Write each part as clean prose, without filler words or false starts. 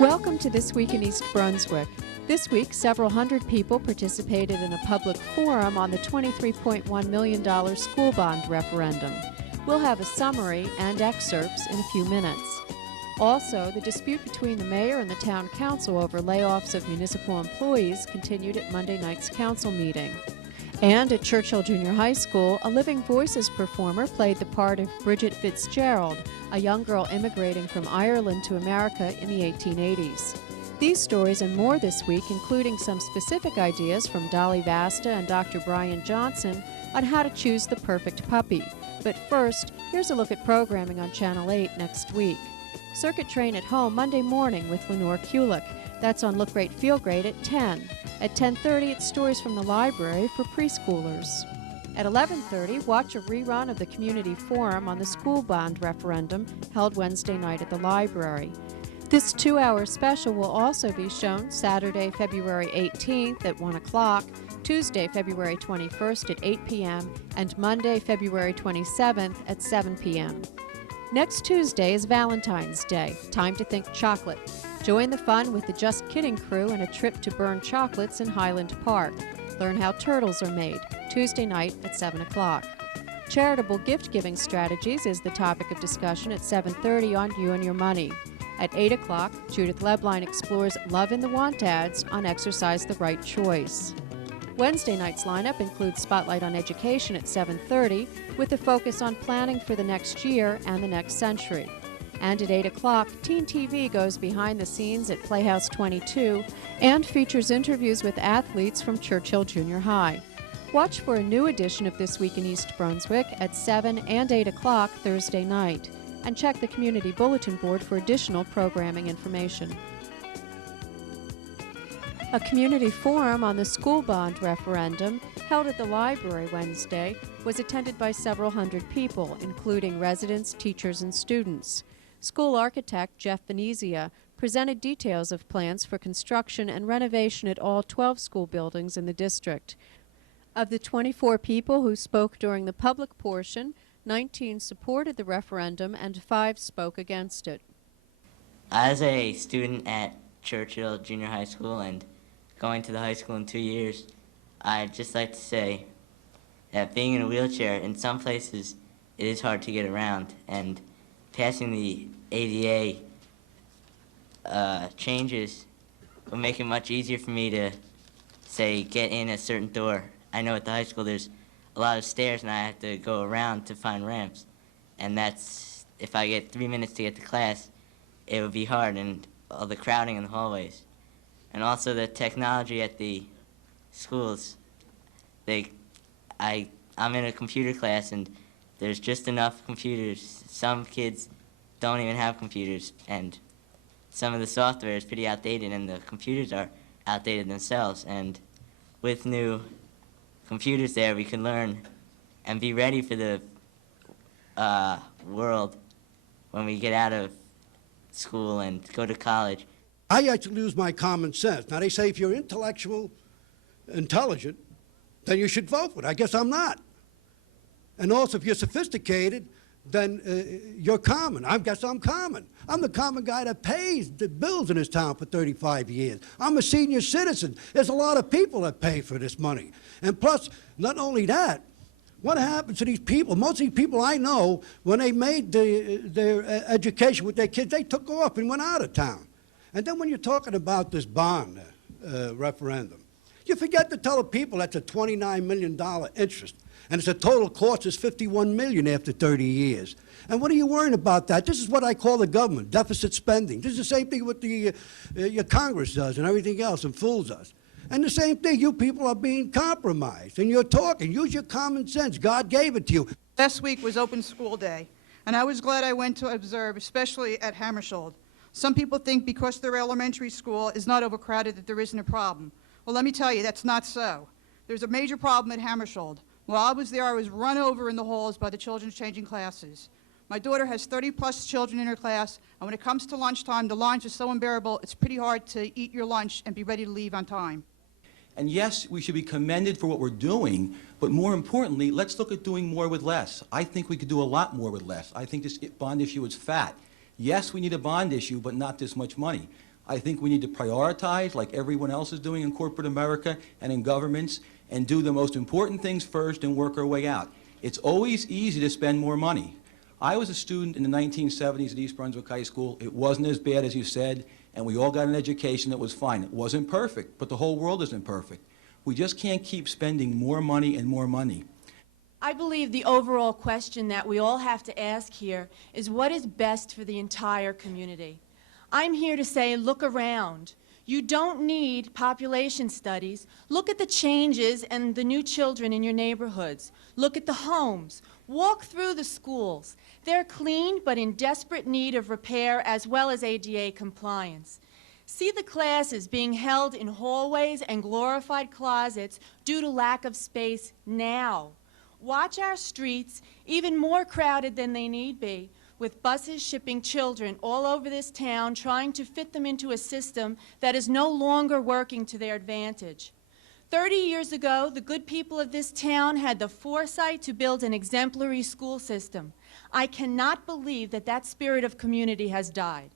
Welcome to This Week in East Brunswick. This week, several hundred people participated in a public forum on the $23.1 million school bond referendum. We'll have a summary and excerpts in a few minutes. Also, the dispute between the mayor and the town council over layoffs of municipal employees continued at Monday night's council meeting. And at Churchill Junior High School, a Living Voices performer played the part of Bridget Fitzgerald, a young girl immigrating from Ireland to America in the 1880s. These stories and more this week, including some specific ideas from Dolly Vasta and Dr. Brian Johnson on how to choose the perfect puppy. But first, here's a look at programming on Channel 8 next week. Circuit Train at Home Monday morning with Lenore Kulik. That's on Look Great, Feel Great at 10. At 10:30, it's Stories from the Library for preschoolers. At 11:30, watch a rerun of the community forum on the school bond referendum held Wednesday night at the library. This 2-hour special will also be shown Saturday, February 18th at 1 o'clock, Tuesday, February 21st at 8 p.m., and Monday, February 27th at 7 p.m. Next Tuesday is Valentine's Day. Time to think chocolate. Join the fun with the Just Kidding crew in a trip to burn chocolates in Highland Park. Learn how turtles are made, Tuesday night at 7 o'clock. Charitable gift-giving strategies is the topic of discussion at 7:30 on You and Your Money. At 8 o'clock, Judith Lebline explores Love in the Want ads on Exercise the Right Choice. Wednesday night's lineup includes Spotlight on Education at 7:30 with a focus on planning for the next year and the next century. And at 8 o'clock, Teen TV goes behind the scenes at Playhouse 22 and features interviews with athletes from Churchill Junior High. Watch for a new edition of This Week in East Brunswick at 7 and 8 o'clock Thursday night. And check the Community Bulletin Board for additional programming information. A community forum on the school bond referendum, held at the library Wednesday, was attended by several hundred people, including residents, teachers, and students. School architect Jeff Venezia presented details of plans for construction and renovation at all 12 school buildings in the district. Of the 24 people who spoke during the public portion, 19 supported the referendum and 5 spoke against it. As a student at Churchill Junior High School and going to the high school in 2 years, I'd just like to say that being in a wheelchair, in some places it is hard to get around, and passing the ADA changes will make it much easier for me to, say, get in a certain door. I know at the high school there's a lot of stairs and I have to go around to find ramps, and that's, if I get 3 minutes to get to class, it would be hard, and all the crowding in the hallways. And also the technology at the schools. I'm in a computer class and there's just enough computers. Some kids don't even have computers, and some of the software is pretty outdated and the computers are outdated themselves. And with new computers there, we can learn and be ready for the world when we get out of school and go to college. I actually lose my common sense. Now, they say if you're intelligent, then you should vote for it. I guess I'm not. And also, if you're sophisticated, then you're common. I guess I'm common. I'm the common guy that pays the bills in this town for 35 years. I'm a senior citizen. There's a lot of people that pay for this money. And plus, not only that, what happens to these people? Most of these people I know, when they made their education with their kids, they took off and went out of town. And then when you're talking about this bond referendum, you forget to tell the people that's a $29 million interest, and it's a total cost is $51 million after 30 years. And what are you worrying about that? This is what I call the government, deficit spending. This is the same thing what your Congress does and everything else and fools us. And the same thing, you people are being compromised, and you're talking. Use your common sense. God gave it to you. Last week was open school day, and I was glad I went to observe, especially at Hammersholt. Some people think because their elementary school is not overcrowded that there isn't a problem. Well, let me tell you, that's not so. There's a major problem at Hammersholt. While I was there, I was run over in the halls by the children changing classes. My daughter has 30-plus children in her class, and when it comes to lunchtime, the lines are so unbearable, it's pretty hard to eat your lunch and be ready to leave on time. And yes, we should be commended for what we're doing, but more importantly, let's look at doing more with less. I think we could do a lot more with less. I think this bond issue is fat. Yes, we need a bond issue, but not this much money. I think we need to prioritize, like everyone else is doing in corporate America and in governments, and do the most important things first and work our way out. It's always easy to spend more money. I was a student in the 1970s at East Brunswick High School. It wasn't as bad as you said, and we all got an education that was fine. It wasn't perfect, but the whole world isn't perfect. We just can't keep spending more money and more money. I believe the overall question that we all have to ask here is what is best for the entire community. I'm here to say, look around. You don't need population studies. Look at the changes and the new children in your neighborhoods. Look at the homes. Walk through the schools. They're clean but in desperate need of repair as well as ADA compliance. See the classes being held in hallways and glorified closets due to lack of space now. Watch our streets, even more crowded than they need be, with buses shipping children all over this town trying to fit them into a system that is no longer working to their advantage. 30 years ago, the good people of this town had the foresight to build an exemplary school system. I cannot believe that that spirit of community has died.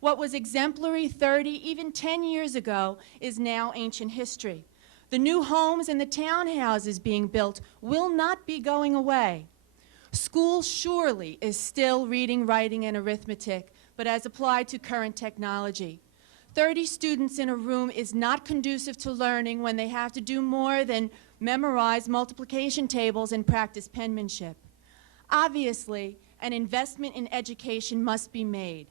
What was exemplary 30, even 10 years ago is now ancient history. The new homes and the townhouses being built will not be going away. School surely is still reading, writing, and arithmetic, but as applied to current technology. 30 students in a room is not conducive to learning when they have to do more than memorize multiplication tables and practice penmanship. Obviously, an investment in education must be made.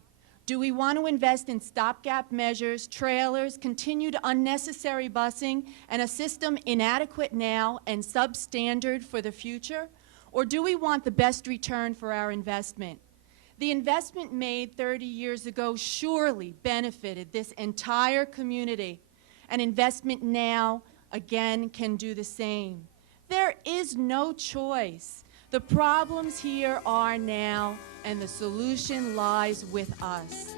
Do we want to invest in stopgap measures, trailers, continued unnecessary busing, and a system inadequate now and substandard for the future? Or do we want the best return for our investment? The investment made 30 years ago surely benefited this entire community. An investment now, again, can do the same. There is no choice. The problems here are now, and the solution lies with us.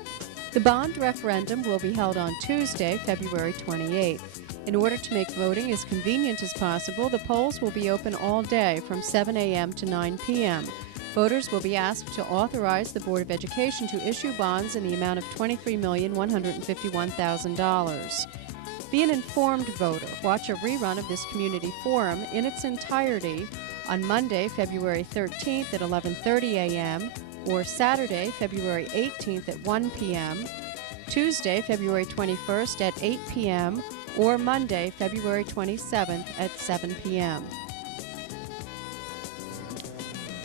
The bond referendum will be held on Tuesday, February 28th. In order to make voting as convenient as possible, the polls will be open all day from 7 a.m. to 9 p.m. Voters will be asked to authorize the Board of Education to issue bonds in the amount of $23,151,000. Be an informed voter. Watch a rerun of this community forum in its entirety on Monday, February 13th at 11:30 a.m. or Saturday, February 18th at 1 p.m., Tuesday, February 21st at 8 p.m., or Monday, February 27th at 7 p.m.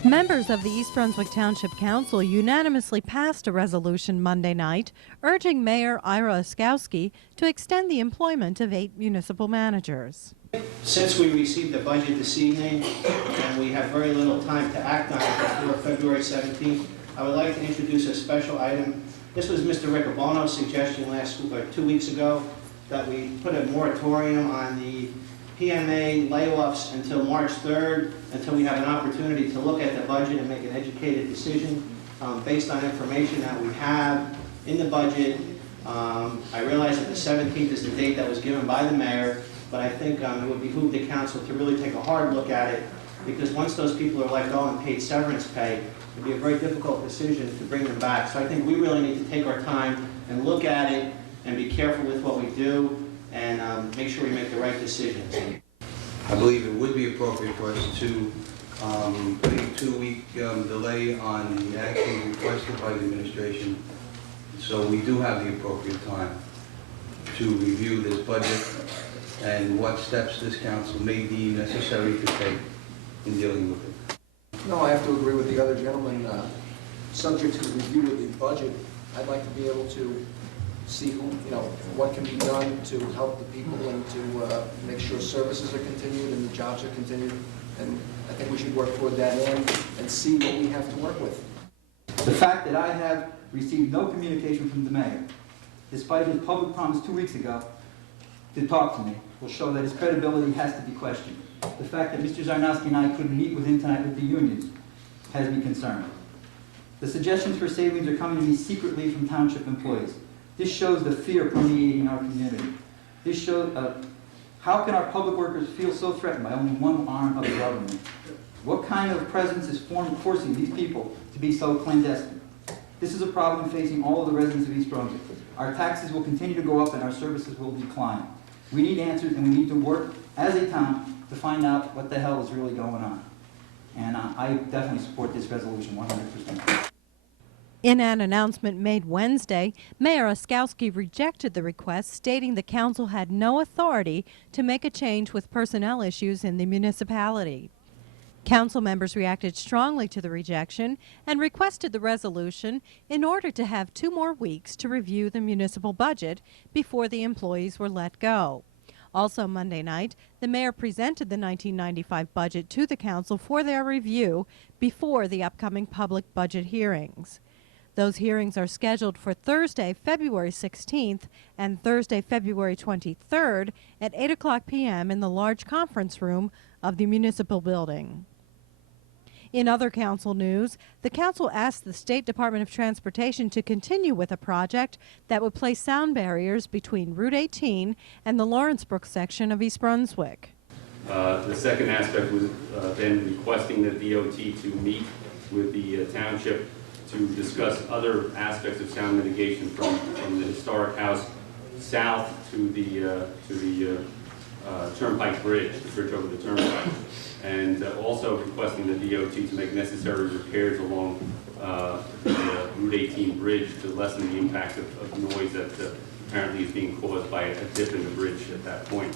Members of the East Brunswick Township Council unanimously passed a resolution Monday night urging Mayor Ira Oskowski to extend the employment of 8 municipal managers. Since we received the budget this evening and we have very little time to act on it before February 17th, I would like to introduce a special item. This was Mr. Riccobono's suggestion 2 weeks ago that we put a moratorium on the PMA layoffs until March 3rd, until we have an opportunity to look at the budget and make an educated decision based on information that we have in the budget. I realize that the 17th is the date that was given by the mayor, but I think it would behoove the council to really take a hard look at it, because once those people are let go and paid severance pay, it would be a very difficult decision to bring them back. So I think we really need to take our time and look at it and be careful with what we do and make sure we make the right decisions. I believe it would be appropriate for us to put a 2-week delay on the action requested by the administration, so we do have the appropriate time to review this budget and what steps this council may deem necessary to take in dealing with it. No, I have to agree with the other gentleman. Subject to the review of the budget, I'd like to be able to see what can be done to help the people and to make sure services are continued and the jobs are continued. And I think we should work toward that end and see what we have to work with. The fact that I have received no communication from the mayor, despite his public promise 2 weeks ago to talk to me, will show that his credibility has to be questioned. The fact that Mr. Zarnowski and I couldn't meet with him tonight with the unions has me concerned. The suggestions for savings are coming to me secretly from township employees. This shows the fear permeating our community. This shows how can our public workers feel so threatened by only one arm of the government? What kind of presence is forcing these people to be so clandestine? This is a problem facing all of the residents of East Brunswick. Our taxes will continue to go up and our services will decline. We need answers, and we need to work as a town to find out what the hell is really going on. And I definitely support this resolution 100%. In an announcement made Wednesday, Mayor Oskowski rejected the request, stating the council had no authority to make a change with personnel issues in the municipality. Council members reacted strongly to the rejection and requested the resolution in order to have 2 more weeks to review the municipal budget before the employees were let go. Also Monday night, the mayor presented the 1995 budget to the council for their review before the upcoming public budget hearings. Those hearings are scheduled for Thursday, February 16th and Thursday, February 23rd at 8:00 p.m. in the large conference room of the municipal building. In other council news, the council asked the State Department of Transportation to continue with a project that would place sound barriers between Route 18 and the Lawrencebrook section of East Brunswick. The second aspect was then requesting the DOT to meet with the township to discuss other aspects of sound mitigation from the historic house south to the Turnpike Bridge, the bridge over the Turnpike, and also requesting the DOT to make necessary repairs along the Route 18 bridge to lessen the impact of noise that apparently is being caused by a dip in the bridge at that point.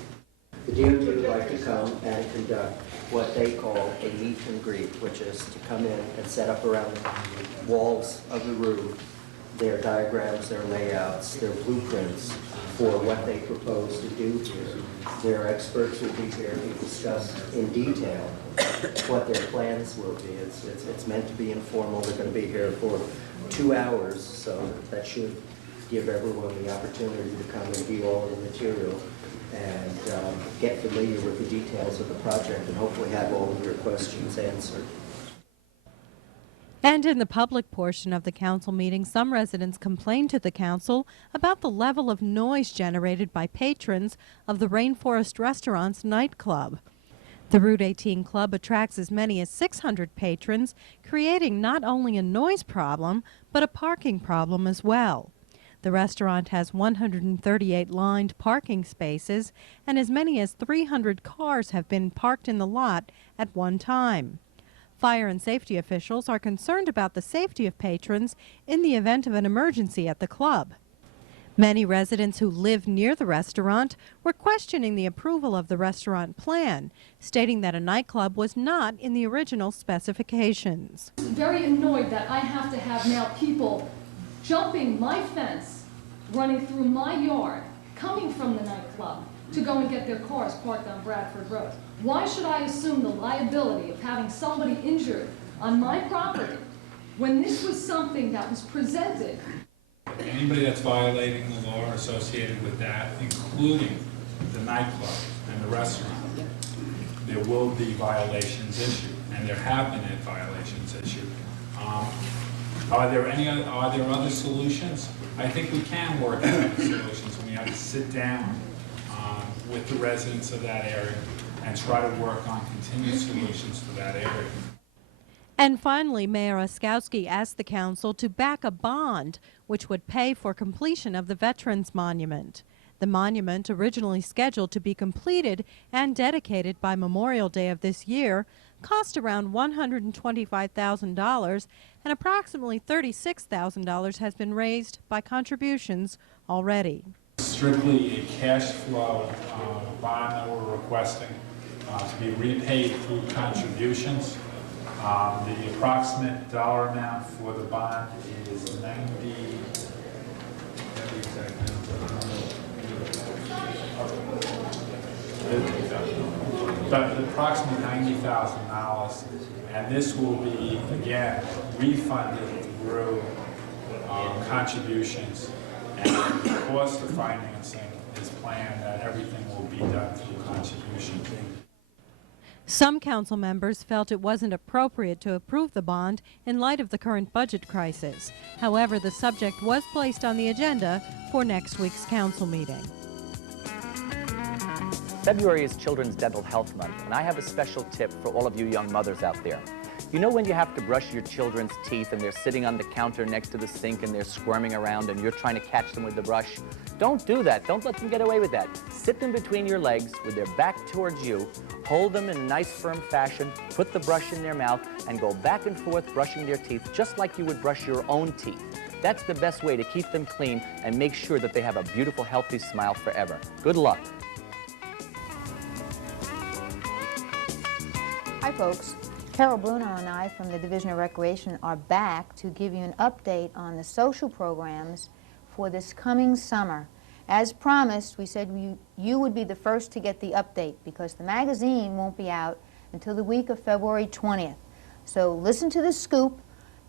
The DOT would like to come and conduct what they call a meet and greet, which is to come in and set up around the walls of the roof their diagrams, their layouts, their blueprints for what they propose to do here. Their experts will be here to discuss in detail what their plans will be. It's meant to be informal. They're going to be here for 2 hours, so that should give everyone the opportunity to come and view all the material and get familiar with the details of the project and hopefully have all of your questions answered. And in the public portion of the council meeting, some residents complained to the council about the level of noise generated by patrons of the Rainforest Restaurant's nightclub. The Route 18 Club attracts as many as 600 patrons, creating not only a noise problem, but a parking problem as well. The restaurant has 138 lined parking spaces, and as many as 300 cars have been parked in the lot at one time. Fire and safety officials are concerned about the safety of patrons in the event of an emergency at the club. Many residents who live near the restaurant were questioning the approval of the restaurant plan, stating that a nightclub was not in the original specifications. I'm very annoyed that I have to have now people jumping my fence, running through my yard, coming from the nightclub to go and get their cars parked on Bradford Road. Why should I assume the liability of having somebody injured on my property when this was something that was presented? Anybody that's violating the law associated with that, including the nightclub and the restaurant, there will be violations issued, and there have been violations issued. Are there other solutions? I think we can work on other solutions, and we have to sit down with the residents of that area and try to work on continued solutions for that area. And finally, Mayor Oskowski asked the council to back a bond which would pay for completion of the Veterans Monument. The monument, originally scheduled to be completed and dedicated by Memorial Day of this year, cost around $125,000, and approximately $36,000 has been raised by contributions already. Strictly a cash flow bond that we're requesting to be repaid through contributions. The approximate dollar amount for the bond is approximately $90,000, and this will be again refunded through contributions, and the cost of financing is planned that everything will be done through contributions. Some council members felt it wasn't appropriate to approve the bond in light of the current budget crisis. However, the subject was placed on the agenda for next week's council meeting. February is Children's Dental Health Month, and I have a special tip for all of you young mothers out there. You know when you have to brush your children's teeth and they're sitting on the counter next to the sink and they're squirming around and you're trying to catch them with the brush? Don't do that. Don't let them get away with that. Sit them between your legs with their back towards you, hold them in a nice firm fashion, put the brush in their mouth, and go back and forth brushing their teeth just like you would brush your own teeth. That's the best way to keep them clean and make sure that they have a beautiful, healthy smile forever. Good luck. Hi, folks. Carol Bruno and I from the Division of Recreation are back to give you an update on the social programs for this coming summer. As promised, we said you would be the first to get the update because the magazine won't be out until the week of February 20th. So listen to the scoop.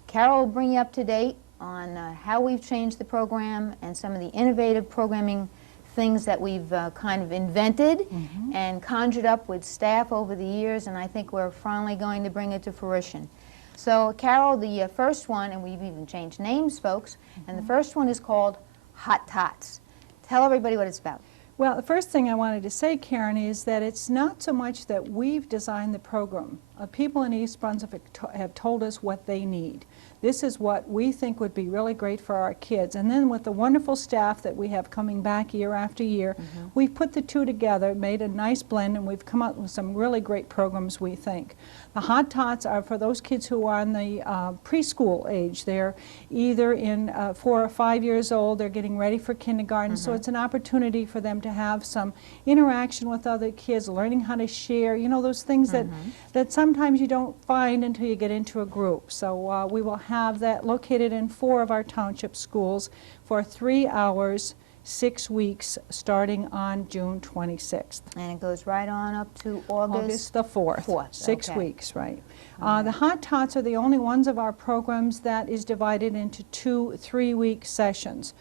Carol will bring you up to date on how we've changed the program and some of the innovative programming things that we've kind of invented and conjured up with staff over the years, and I think we're finally going to bring it to fruition. So, Carol, the first one, and we've even changed names, folks, and the first one is called Hot Tots. Tell everybody what it's about. Well, the first thing I wanted to say, Karen, is that it's not so much that we've designed the program. People in East Brunswick have told us what they need. This is what we think would be really great for our kids. And then with the wonderful staff that we have coming back year after year, we've put the two together, made a nice blend, and we've come up with some really great programs, we think. The Hot Tots are for those kids who are in the preschool age. They're either in 4 or 5 years old, they're getting ready for kindergarten, so it's an opportunity for them to have some interaction with other kids, learning how to share, you know, those things that sometimes you don't find until you get into a group. So we will have that located in 4 of our township schools for 3 hours, 6 weeks, starting on June 26th. And it goes right on up to August the 4th. 6 okay. weeks, right. The Hot Tots are the only ones of our programs that is divided into 2 3-week sessions,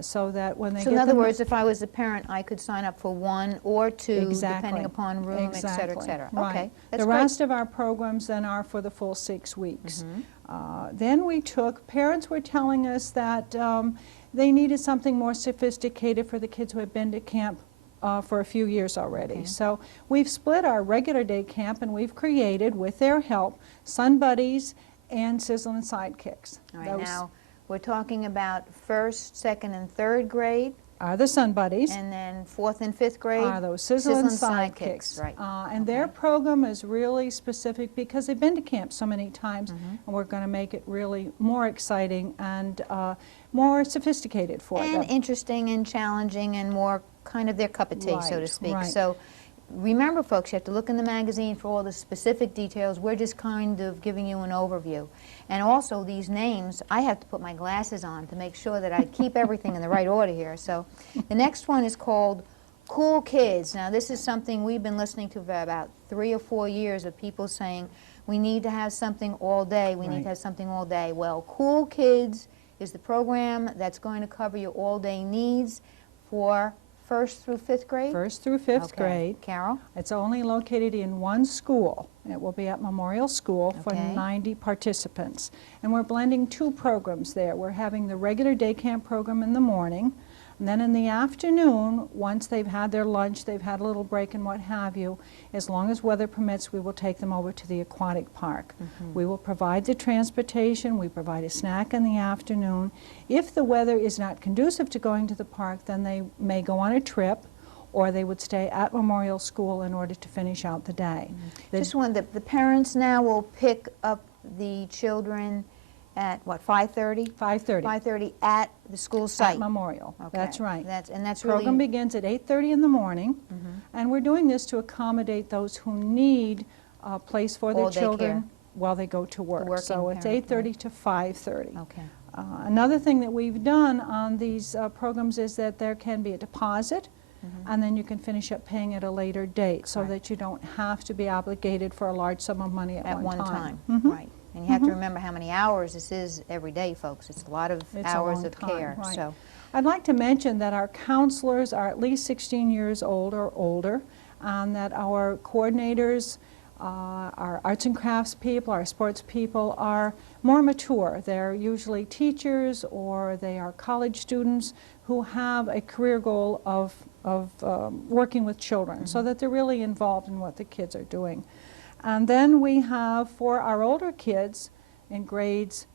so that when they So get in other them words, if I was a parent, I could sign up for 1 or 2, depending upon room, et cetera, et cetera. Right. Okay, that's the great. rest of our programs then are for the full 6 weeks. Then we took, parents were telling us that they needed something more sophisticated for the kids who had been to camp for a few years already. So we've split our regular day camp and we've created, with their help, Sun Buddies and Sizzlin' Sidekicks. All right, now we're talking about 1st, 2nd, and 3rd grade. Are the Sun Buddies. And then 4th and 5th grade are those Sizzlin' Sidekicks. Right. And their program is really specific because they've been to camp so many times, and we're going to make it really more exciting and more sophisticated for them. And interesting and challenging and more kind of their cup of tea, so to speak. Right. So remember, folks, you have to look in the magazine for all the specific details. We're just kind of giving you an overview. And also these names, I have to put my glasses on to make sure that I keep everything in the right order here. So the next one is called Cool Kids. Now this is something we've been listening to for about 3 or 4 years of people saying, we need to have something all day, we need to have something all day. Well, Cool Kids is the program that's going to cover your all-day needs for 1st through 5th grade? 1st through 5th grade. Carol? It's only located in 1 school. It will be at Memorial School for 90 participants. And we're blending 2 programs there. We're having the regular day camp program in the morning, and then in the afternoon, once they've had their lunch, they've had a little break and what have you, as long as weather permits, we will take them over to the aquatic park. We will provide the transportation, we provide a snack in the afternoon. If the weather is not conducive to going to the park, then they may go on a trip, or they would stay at Memorial School in order to finish out the day. Just one, the parents now will pick up the children at what, 5:30? 5:30. 5:30 at the school site. At Memorial. That's right. That's the program begins at 8:30 in the morning, and we're doing this to accommodate those who need a place for their All-day children care. while they go to work. working So it's parent, 8:30 to 5:30. Okay. Another thing that we've done on these programs is that there can be a deposit, and then you can finish up paying at a later date, so that you don't have to be obligated for a large sum of money at one time. Right. And you have to remember how many hours this is every day, folks. It's a lot of hours of care. Right. So, I'd like to mention that our counselors are at least 16 years old or older, and that our coordinators, our arts and crafts people, our sports people are more mature. They're usually teachers or they are college students who have a career goal of working with children, so that they're really involved in what the kids are doing. And then we have, for our older kids in grades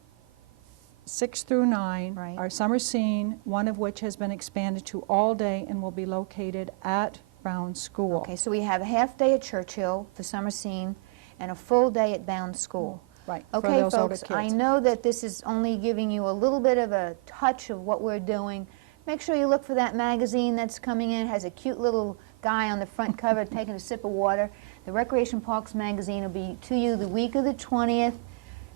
6 through 9, our summer scene, one of which has been expanded to all day and will be located at Brown School. Okay, so we have a half day at Churchill, the summer scene, and a full day at Bound School. Right, for Okay, those older folks, kids. I know that this is only giving you a little bit of a touch of what we're doing. Make sure you look for that magazine that's coming in. It has a cute little guy on the front cover taking a sip of water. The Recreation Parks magazine will be to you the week of the 20th.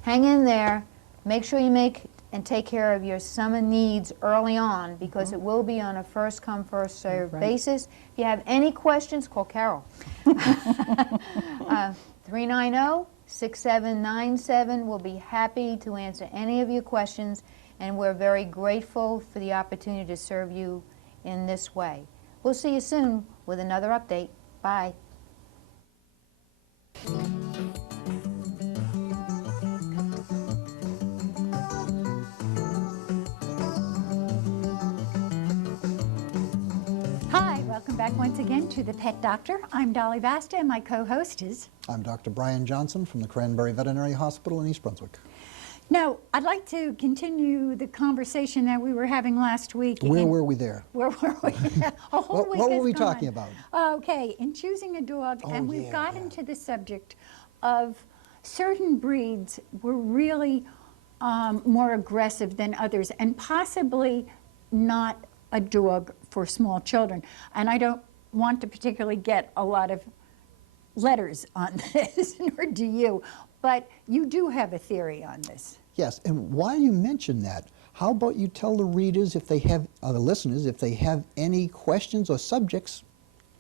Hang in there. Make sure you make and take care of your summer needs early on, because it will be on a first-come, first-served basis. If you have any questions, call Carol. 390-6797. We'll be happy to answer any of your questions, and we're very grateful for the opportunity to serve you in this way. We'll see you soon with another update. Bye. Hi, welcome back once again to The Pet Doctor. I'm Dolly Vasta, and my co-host is... I'm Dr. Brian Johnson from the Cranberry Veterinary Hospital in East Brunswick. Now, I'd like to continue the conversation that we were having last week. Where were we there? Where were we? A whole week What were is we gone. talking about? Okay, in choosing a dog, and we've yeah, gotten to the subject of certain breeds were really more aggressive than others, and possibly not a dog for small children. And I don't want to particularly get a lot of letters on this, nor do you, but you do have a theory on this. Yes, and while you mention that, how about you tell the readers, if they have, the listeners, if they have any questions or subjects,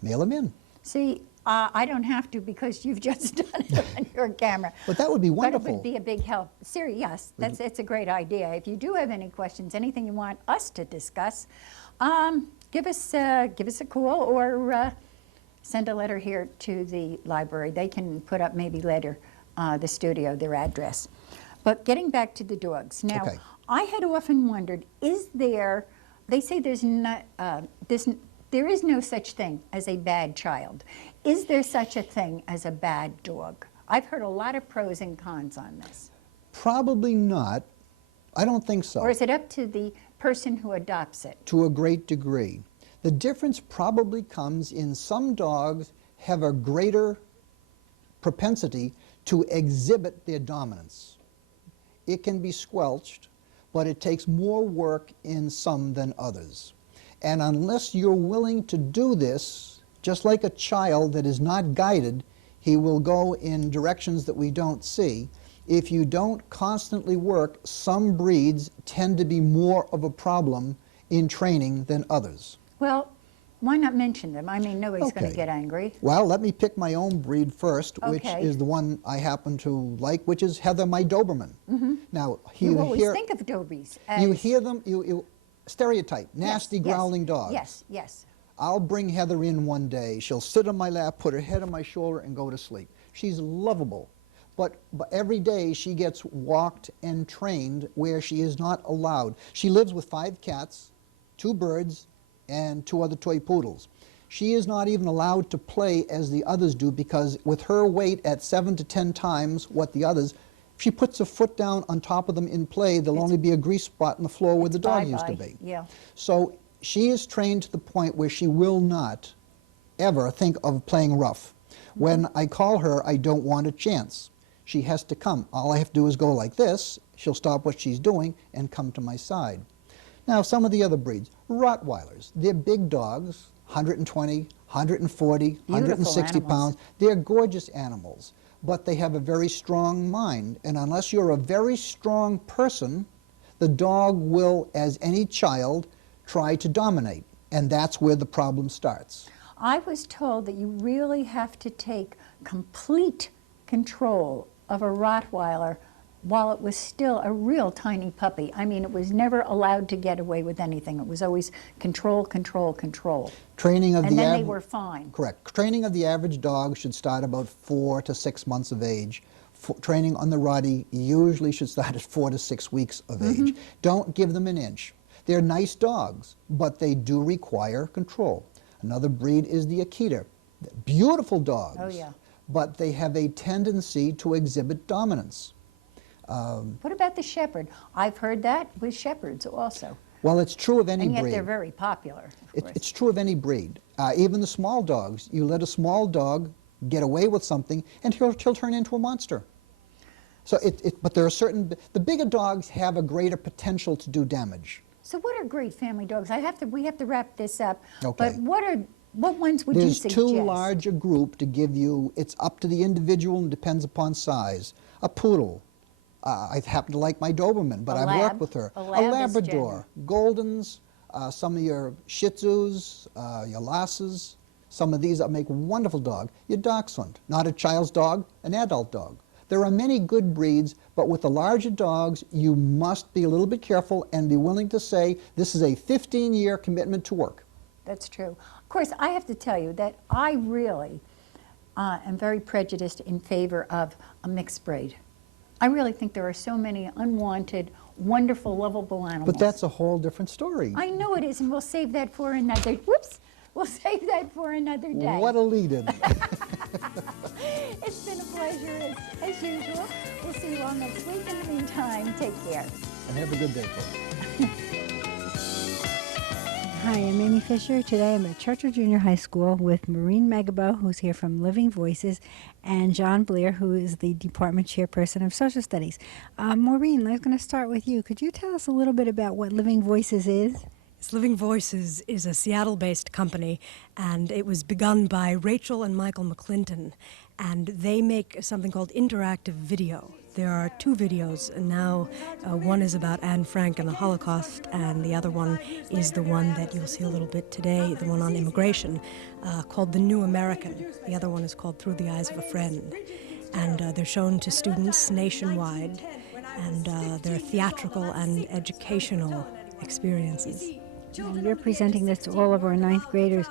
mail them in. See, I don't have to, because you've just done it on your camera. But that would be But wonderful. it would be a big help. Siri, yes, it's a great idea. If you do have any questions, anything you want us to discuss, give us a call, or send a letter here to the library. They can put up maybe later the studio, their address. But getting back to the dogs. Now, Okay. I had often wondered, is there, they say there's not, there is no such thing as a bad child. Is there such a thing as a bad dog? I've heard a lot of pros and cons on this. Probably not. I don't think so. Or is it up to the person who adopts it? To a great degree. The difference probably comes in some dogs have a greater propensity to exhibit their dominance. It can be squelched, but it takes more work in some than others. And unless you're willing to do this, just like a child that is not guided, he will go in directions that we don't see. If you don't constantly work, some breeds tend to be more of a problem in training than others. Well, why not mention them? I mean, nobody's going Okay. to get angry. Well, let me pick my own breed first, which Okay. is the one I happen to like, which is Heather, my Doberman. Now, You always think of Dobies as... you hear them, you stereotype, nasty, yes, growling dogs. Yes, yes. I'll bring Heather in one day. She'll sit on my lap, put her head on my shoulder, and go to sleep. She's lovable. But every day she gets walked and trained where she is not allowed. She lives with 5 cats, 2 birds, and 2 other toy poodles. She is not even allowed to play as the others do, because with her weight at 7 to 10 times what the others, if she puts a foot down on top of them in play, there'll only be a grease spot in the floor where the dog used to be. Yeah. So she is trained to the point where she will not ever think of playing rough. When I call her, I don't want a chance. She has to come. All I have to do is go like this. She'll stop what she's doing and come to my side. Now, some of the other breeds, Rottweilers, they're big dogs, 120, 140, 160 pounds. They're gorgeous animals, but they have a very strong mind. And unless you're a very strong person, the dog will, as any child, try to dominate. And that's where the problem starts. I was told that you really have to take complete control of a Rottweiler while it was still a real tiny puppy. I mean, it was never allowed to get away with anything. It was always control, control, control. Training of and the then they were fine. Correct. Training of the average dog should start about 4 to 6 months of age. Training on the Rottie usually should start at 4 to 6 weeks of age. Don't give them an inch. They're nice dogs, but they do require control. Another breed is the Akita. Beautiful dogs. Oh, yeah. but they have a tendency to exhibit dominance. What about the shepherd? I've heard that with shepherds also. Well, it's true of any And yet breed. they're very popular. It's true of any breed. Even the small dogs. You let a small dog get away with something, and he'll turn into a monster. So but there are the bigger dogs have a greater potential to do damage. So what are great family dogs? We have to wrap this up. Okay. But what ones would you There's suggest? too large a group to give you. It's up to the individual and depends upon size. A poodle. I happen to like my Doberman, but I've worked with her. A A lab is Labrador, Goldens, some of your Shih Tzus, your Lhasas. Some of these that make a wonderful dog. Your Dachshund, not a child's dog, an adult dog. There are many good breeds, but with the larger dogs, you must be a little bit careful and be willing to say, this is a 15-year commitment to work. That's true. Of course, I have to tell you that I really am very prejudiced in favor of a mixed breed. I really think there are so many unwanted, wonderful, lovable animals. But that's a whole different story. I know it is, and we'll save that for another, whoops, we'll save that for another day. What a lead-in. It's been a pleasure as usual. We'll see you all next week. In the meantime, take care. And have a good day, folks. Hi, I'm Amy Fisher. Today I'm at Churchill Junior High School with Maureen Megabo, who's here from Living Voices, and John Blair, who is the Department Chairperson of Social Studies. Maureen, I'm going to start with you. Could you tell us a little bit about what Living Voices is? Living Voices is a Seattle-based company, and it was begun by Rachel and Michael McClinton, and they make something called interactive video. There are 2 videos now. One is about Anne Frank and the Holocaust, and the other one is the one that you'll see a little bit today, the one on immigration, called The New American. The other one is called Through the Eyes of a Friend. And they're shown to students nationwide, and they're theatrical and educational experiences. And you're presenting this to all of our 9th graders.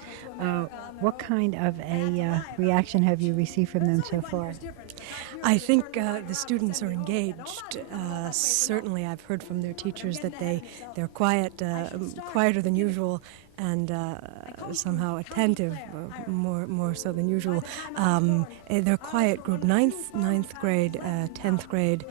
What kind of a reaction have you received from them so far? I think the students are engaged. Certainly I've heard from their teachers that they're quiet, quieter than usual, and somehow attentive, more so than usual. They're a quiet group. 9th grade, 10th grade,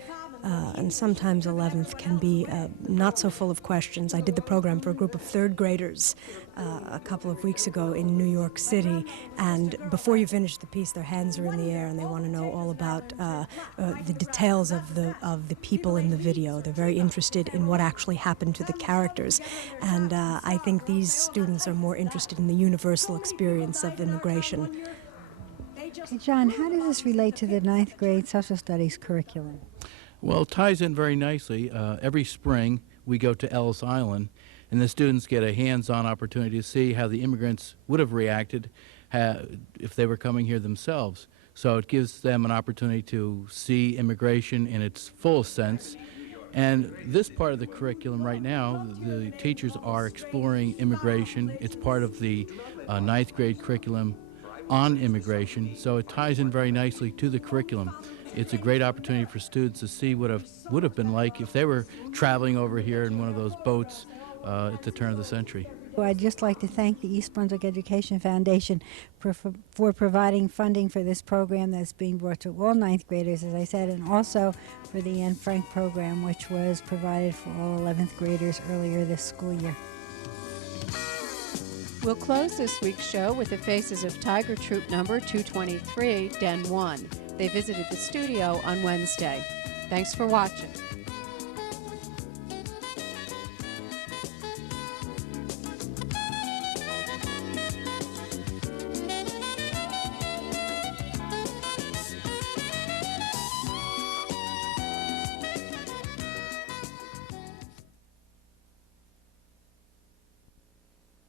and sometimes 11th can be not so full of questions. I did the program for a group of 3rd graders a couple of weeks ago in New York City, and before you finish the piece, their hands are in the air and they want to know all about the details of the people in the video. They're very interested in what actually happened to the characters, and I think these students are more interested in the universal experience of immigration. Hey, John, how does this relate to the 9th grade social studies curriculum? Well, it ties in very nicely. Every spring, we go to Ellis Island, and the students get a hands-on opportunity to see how the immigrants would have reacted if they were coming here themselves. So it gives them an opportunity to see immigration in its fullest sense. And this part of the curriculum right now, the teachers are exploring immigration. It's part of the 9th grade curriculum on immigration, so it ties in very nicely to the curriculum. It's a great opportunity for students to see what would have been like if they were traveling over here in one of those boats at the turn of the century. Well, I'd just like to thank the East Brunswick Education Foundation for providing funding for this program that's being brought to all 9th graders, as I said, and also for the Anne Frank program, which was provided for all 11th graders earlier this school year. We'll close this week's show with the faces of Tiger Troop number 223, Den 1. They visited the studio on Wednesday. Thanks for watching.